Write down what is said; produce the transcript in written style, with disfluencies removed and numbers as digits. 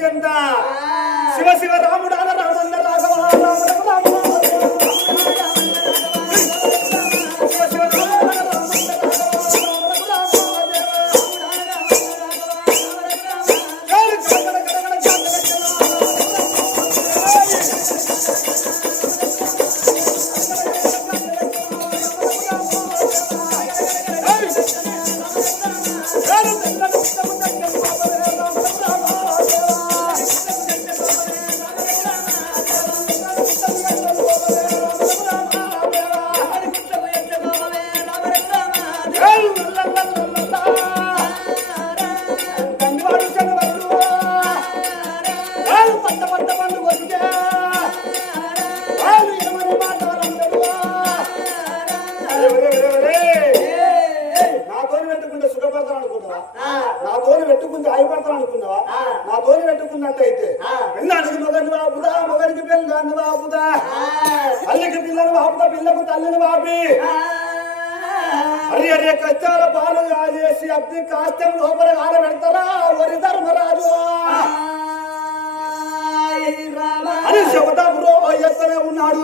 కింద శివ శివ రాముడాల రామన్న రాఘవ రామ రామ నాతోని పెట్టుకుంటే అయిపడతాను అనుకున్నావా? నాతోని పెట్టుకున్నట్టయితే పిల్లానికి మొగని వాపుదా, మొగనికి పిల్లాన్ని వాపుదా, తల్లికి పిల్లని వాపుదా, పిల్లకు తల్లిని వాపి అరే అరే కష్టాల పాలు చేసి అగ్ని కాష్టం లోపల కాల పెడతారా వరి ధర్మరాజు అని చెబుతా బ్రో ఎత్తనే ఉన్నాడు.